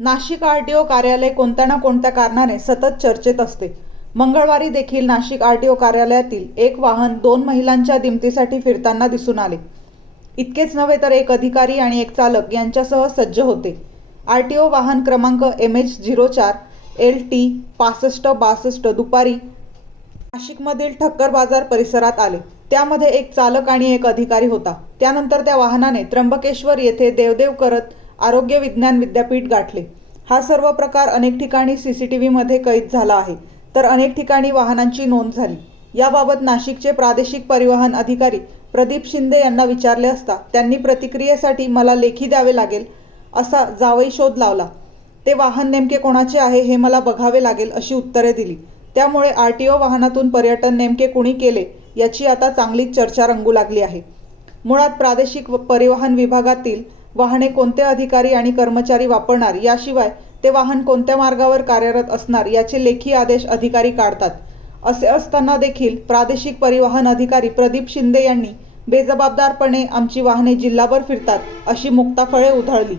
Nashik R T O कार्यालय कोणत्या ना कोणत्या कारणाने सतत चर्चेत असते. मंगळवारी देखील नाशिक आर टी ओ कार्यालयातील एक वाहन दोन महिलांच्या दिमतीसाठी फिरताना दिसून आले. इतकेच नव्हे तर एक अधिकारी आणि एक चालक यांच्यासह सज्ज होते. आर टी ओ वाहन क्रमांक एम एच झिरो चार एल टी पासष्ट बासष्ट दुपारी नाशिकमधील ठक्कर बाजार परिसरात आले. त्यामध्ये एक चालक आणि एक अधिकारी होता. त्यानंतर त्या वाहनाने त्र्यंबकेश्वर येथे देवदेव करत आरोग्य विज्ञान विद्यापीठ गाठले. हा सर्व प्रकार अनेक ठिकाणी सी सी टी व्हीमध्ये कैद झाला आहे. तर अनेक ठिकाणी वाहनांची नोंद झाली. याबाबत नाशिकचे प्रादेशिक परिवहन अधिकारी प्रदीप शिंदे यांना विचारले असता त्यांनी प्रतिक्रियेसाठी मला लेखी द्यावे लागेल असा जावई शोध लावला. ते वाहन नेमके कोणाचे आहे हे मला बघावे लागेल अशी उत्तरे दिली. त्यामुळे आर टी ओ वाहनातून पर्यटन नेमके कुणी केले याची आता चांगलीच चर्चा रंगू लागली आहे. मुळात प्रादेशिक व परिवहन विभागातील वाहने कोणते अधिकारी आणि कर्मचारी वापरणार? याशिवाय ते वाहन कोणत्या मार्गावर कार्यरत असणार? याचे लेखी आदेश अधिकारी काढतात. असे असताना देखील प्रादेशिक परिवहन अधिकारी प्रदीप शिंदे यांनी बेजबाबदारपणे आमची वाहने जिल्हाभर फिरतात अशी मुक्ताफळे उधळली.